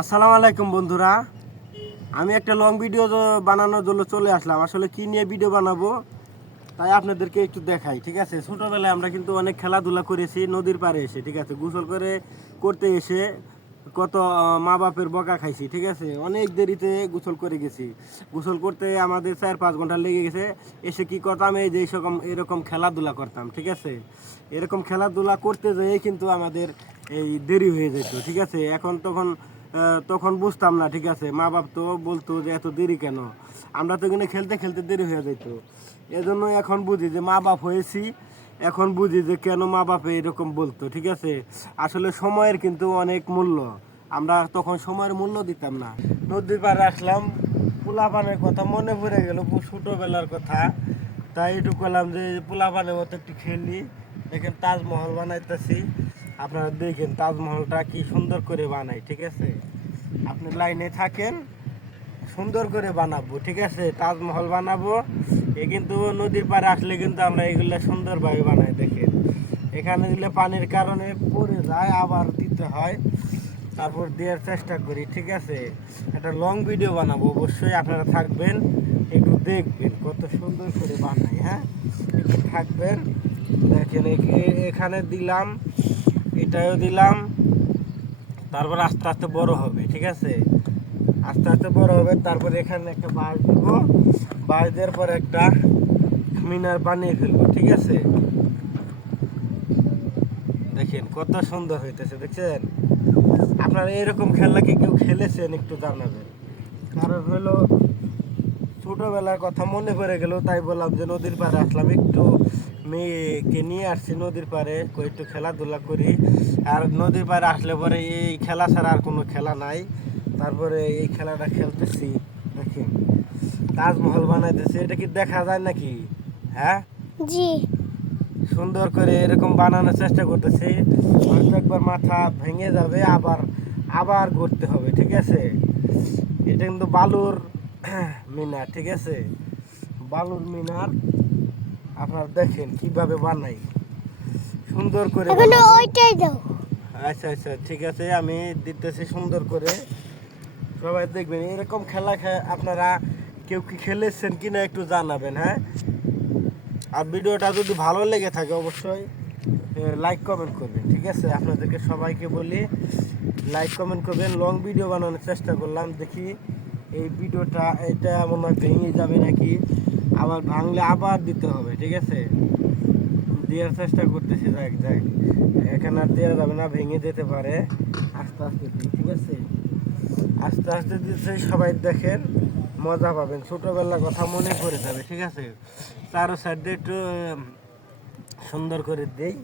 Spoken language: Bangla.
আসসালামু আলাইকুম বন্ধুরা। আমি একটা লং ভিডিও বানানোর জন্য চলে আসলাম। আসলে কি নিয়ে ভিডিও বানাবো তাই আপনাদেরকে একটু দেখাই, ঠিক আছে। ছোটোবেলায় আমরা কিন্তু অনেক খেলাধুলা করেছি নদীর পাড়ে এসে, ঠিক আছে। গোসল করতে এসে কত মা বাপের বকা খাইছি, ঠিক আছে। অনেক দেরিতে গোসল করে গেছি। গোসল করতে আমাদের 4-5 ঘন্টা লেগে গেছে। এসে কি করতাম, এই যে এরকম খেলাধুলা করতাম, ঠিক আছে। এরকম খেলাধুলা করতে যেয়ে কিন্তু আমাদের এই দেরি হয়ে যেত, ঠিক আছে। তখন বুঝতাম না, ঠিক আছে। মা বাপ তো বলতো যে এত দেরি কেন, আমরা তো এখানে খেলতে খেলতে দেরি হয়ে যেত। এজন্য এখন বুঝি যে মা বাপ হয়েছি, এখন বুঝি যে কেন মা বাপে এরকম বলতো, ঠিক আছে। আসলে সময়ের কিন্তু অনেক মূল্য, আমরা তখন সময়ের মূল্য দিতাম না। নদীর পাড়ে আসলাম, পোলাপানের কথা মনে পড়ে গেল, ছোটোবেলার কথা। তাই একটু করলাম যে পোলাপানের মতো একটু খেলি। দেখেন তাজমহল বানাইতেছি, আপনারা দেখেন তাজমহলটা কি সুন্দর করে বানাই, ঠিক আছে। আপনি লাইনে থাকেন, সুন্দর করে বানাবো, ঠিক আছে। তাজমহল বানাবো। কিন্তু নদীর পাড়ে আসলে কিন্তু আমরা এগুলো সুন্দরভাবে বানাই। দেখেন এখানে দিলে পানির কারণে পড়ে যায়, আবার দিতে হয়, তারপর দেওয়ার চেষ্টা করি, ঠিক আছে। একটা লং ভিডিও বানাবো, অবশ্যই আপনারা থাকবেন, একটু দেখবেন কত সুন্দর করে বানাই। হ্যাঁ, একটু থাকবেন। দেখেন এখানে দিলাম, এটাও দিলাম, তারপর আস্তে আস্তে বড় হবে, ঠিক আছে। আস্তে আস্তে বড় হবে, তারপর এখানে একটা বাঁশ দিব, বাঁশ দেওয়ার পর একটা মিনার বানিয়ে ফেলবো, ঠিক আছে। দেখেন কত সুন্দর হইতেছে, দেখছেন। আপনারা এরকম খেলা কি কেউ খেলেছেন একটু জানাবেন। কারণ হলো ছোটোবেলার কথা মনে পড়ে গেল, তাই বললাম যে নদীর পাড়ে আসলাম, একটু মেয়েকে নিয়ে আসছি নদীর পাড়ে, একটু খেলাধুলা করি। আর নদীর পাড়ে আসলে পরে এই খেলা ছাড়া আর কোনো খেলা নাই। তারপরে এই খেলাটা খেলতেছি। দেখি তাজমহল বানাইতেছি, এটা কি দেখা যায় নাকি? হ্যাঁ জি, সুন্দর করে এরকম বানানোর চেষ্টা করতেছি। হয়তো একবার মাথা ভেঙে যাবে, আবার আবার করতে হবে, ঠিক আছে। এটা কিন্তু বালুর মিনার, ঠিক আছে, বালুর মিনার। আপনারা দেখেন কিভাবে বানাই, সুন্দর করে এখনো বানাবো। ওইটাই দাও। আচ্ছা আচ্ছা, ঠিক আছে, আমি দিতেছি সুন্দর করে। সবাই দেখবেন এরকম খেলা আপনারা কেউ কি খেলেছেন কিনা একটু জানাবেন। হ্যাঁ, আর ভিডিওটা যদি ভালো লেগে থাকে অবশ্যই লাইক কমেন্ট করবেন, ঠিক আছে। আপনাদেরকে সবাইকে বলি লাইক কমেন্ট করবেন। লং ভিডিও বানানোর চেষ্টা করলাম, দেখি এই ভিডিওটা এটা মনে হয় ভেঙে যাবে নাকি, আবার ভাঙলে আবার দিতে হবে, ঠিক আছে। দেওয়ার চেষ্টা করতেছি, যাই এখানে আর দেওয়া যাবে না, ভেঙে যেতে পারে। আস্তে আস্তে দিই, ঠিক আছে। আস্তে আস্তে দিতে সবাই দেখেন, মজা পাবেন, ছোটোবেলার কথা মনে পড়ে যাবে, ঠিক আছে। চারো সাইড দিয়ে একটু সুন্দর করে দেই।